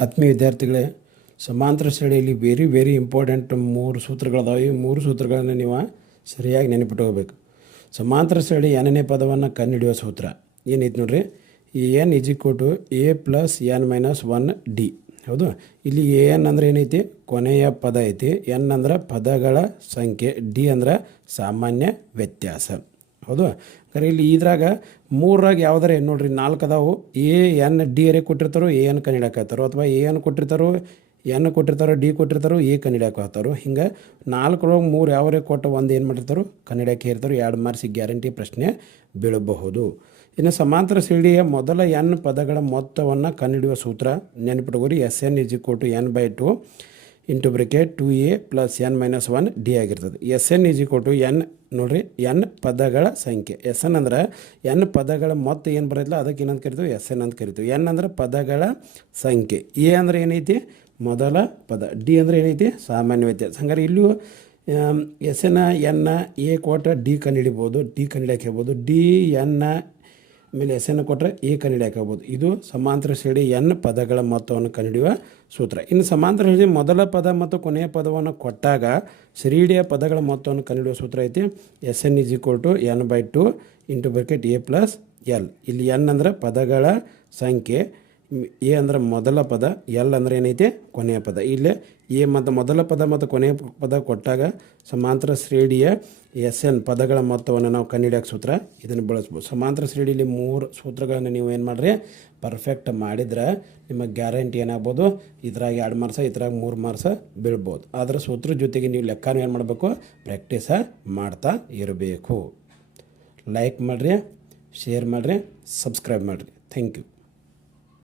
ಆತ್ಮೀಯ ವಿದ್ಯಾರ್ಥಿಗಳೇ, ಸಮಾಂತರ ಶ್ರೇಣಿಯಲ್ಲಿ ವೆರಿ ವೆರಿ ಇಂಪಾರ್ಟೆಂಟ್ ಮೂರು ಸೂತ್ರಗಳದಾವೆ. ಈ ಮೂರು ಸೂತ್ರಗಳನ್ನು ನೀವು ಸರಿಯಾಗಿ ನೆನಪಿಟ್ಕೋಬೇಕು ಸಮಾಂತರ ಶ್ರೇಣಿ ಎನನೇ ಪದವನ್ನು ಕಂಡುಹಿಡಿಯುವ ಸೂತ್ರ. ಏನೈತೆ ನೋಡ್ರಿ? N equal to a plus n minus one d ಹೌದು? ಇಲ್ಲಿ ಎ ಎನ್ ಅಂದರೆ ಏನೈತಿ? ಕೊನೆಯ ಪದ ಐತಿ. ಎನ್ ಅಂದ್ರೆ ಪದಗಳ ಸಂಖ್ಯೆ ಡಿ ಅಂದ್ರೆ ಸಾಮಾನ್ಯ ವ್ಯತ್ಯಾಸ. ಹೌದು. ಖರೆ, ಇಲ್ಲಿ ಇದ್ರಾಗ ಮೂರಾಗ ಯಾವ್ದಾರ ಏನು ನೋಡ್ರಿ, ನಾಲ್ಕು ಅದಾವು. ಎ, ಎನ್, ಡಿ ಎರೆ ಕೊಟ್ಟಿರ್ತಾರೋ, ಎ, ಎನ್ ಕಂಡಿಡಾಕತ್ತಾರೋ ಅಥವಾ ಎ, ಎನ್ ಕೊಟ್ಟಿರ್ತಾರೋ ಎನ್ ಕೊಟ್ಟಿರ್ತಾರೋ, ಡಿ ಕೊಟ್ಟಿರ್ತಾರೋ, ಎ ಕಂಡಿಡಾಕತ್ತಾರೋ ಹಿಂಗೆ ನಾಲ್ಕರೊಳಗೆ ಮೂರು ಯಾವ್ರೆ ಕೊಟ್ಟು ಒಂದು ಏನು ಮಾಡಿರ್ತಾರೋ, ಕನ್ನಡಕ್ಕೆ ಇರ್ತಾರೋ ಎರಡು ಮಾರ್ಕ್ಸಿಗೆ ಗ್ಯಾರಂಟಿ ಪ್ರಶ್ನೆ ಬೀಳಬಹುದು. ಇನ್ನು ಸಮಾಂತರ ಶ್ರೇಣಿಯ ಮೊದಲ ಎನ್ ಪದಗಳ ಮೊತ್ತವನ್ನು ಕಂಡುಹಿಡಿಯುವ ಸೂತ್ರ ನೆನಪಿಟ್ಕೋರಿ ಎಸ್ ಎನ್ ಇಜಿ ಕೊಟ್ಟು n by two. Into bracket two a plus n minus one d ಆಗಿರ್ತದೆ. S n is equal to n, ನೋಡಿರಿ, ಎನ್ ಪದಗಳ ಸಂಖ್ಯೆ. ಎಸ್ ಎನ್ ಅಂದ್ರೆ ಎನ್ ಪದಗಳ ಮೊತ್ತ ಏನು ಬರೋದಿಲ್ಲ ಅದಕ್ಕೆ ಏನಂತ ಕರಿತೀವಿ? ಎಸ್ ಎನ್ ಅಂತ ಕರಿತೀವಿ. ಎನ್ ಅಂದ್ರೆ ಪದಗಳ ಸಂಖ್ಯೆ. ಎ ಅಂದ್ರೆ ಏನೈತಿ? ಮೊದಲ ಪದ. ಡಿ ಅಂದರೆ ಏನೈತಿ? ಸಾಮಾನ್ಯ ವ್ಯತ್ಯಾಸ. ಹಂಗಾರೆ ಇಲ್ಲೂ ಎಸ್ ಎನ್ ಎನ್, ಎ ಕೋಟ ಡಿ ಕಂಡುಹಿಡಿಬೋದು. ಡಿ ಕಂಡುಹಿಡಿಯಕ್ಕೆ ಹೇಳ್ಬೋದು. ಡಿ, ಎನ್ ಆಮೇಲೆ ಎಸ್ ಎನ್ ಕೊಟ್ಟರೆ ಎ ಕಂಡುಹಿಡಿಯಕ್ಕೆ ಆಗ್ಬೋದು ಇದು ಸಮಾಂತರ ಶ್ರೇಣಿ ಎನ್ ಪದಗಳ ಮೊತ್ತವನ್ನು ಕಂಡುಹಿಡಿಯುವ ಸೂತ್ರ. ಇನ್ನು ಸಮಾಂತರ ಶ್ರೇಣಿ ಮೊದಲ ಪದ ಮತ್ತು ಕೊನೆಯ ಪದವನ್ನು ಕೊಟ್ಟಾಗ ಶ್ರೀಡಿಯ ಪದಗಳ ಮೊತ್ತವನ್ನು ಕಂಡುಹಿಡಿಯುವ ಸೂತ್ರ ಐತಿ. S n is equal to n by two into bracket a plus l. ಇಲ್ಲಿ ಎನ್ ಅಂದ್ರೆ ಪದಗಳ ಸಂಖ್ಯೆ ಎ ಅಂದ್ರೆ ಮೊದಲ ಪದ, ಎಲ್ ಅಂದ್ರೆ ಏನೈತೆ? ಕೊನೆಯ ಪದ. ಇಲ್ಲೇ ಎ ಮತ್ತು ಮೊದಲ ಪದ ಮತ್ತು ಕೊನೆಯ ಪದ ಕೊಟ್ಟಾಗ ಸಮಾಂತರ ಶ್ರೇಣಿಯ ಎಸ್ ಎನ್ ಪದಗಳ ಮೊತ್ತವನ್ನು ನಾವು ಕನ್ನಡಿಯಾಕ ಸೂತ್ರ ಇದನ್ನು ಬಳಸ್ಬೋದು. ಸಮಾಂತರ ಶ್ರೇಣಿಯಲ್ಲಿ ಮೂರು ಸೂತ್ರಗಳನ್ನು ನೀವು ಏನು ಮಾಡಿರಿ? ಪರ್ಫೆಕ್ಟ್ ಮಾಡಿದ್ರೆ ನಿಮಗೆ ಗ್ಯಾರಂಟಿ ಏನಾಗ್ಬೋದು? ಇದ್ರಾಗ ಎರಡು ಮಾರ್ಸ ಇದ್ರಾಗ ಮೂರು ಮಾರ್ಸ ಬೀಳ್ಬೋದು. ಅದರ ಸೂತ್ರ ಜೊತೆಗೆ ನೀವು ಲೆಕ್ಕನೂ ಏನು ಮಾಡಬೇಕು? ಪ್ರ್ಯಾಕ್ಟೀಸ ಮಾಡ್ತಾ ಇರಬೇಕು. ಲೈಕ್ ಮಾಡಿರಿ ಶೇರ್ ಮಾಡಿರಿ ಸಬ್ಸ್ಕ್ರೈಬ್ ಮಾಡಿರಿ. Thank you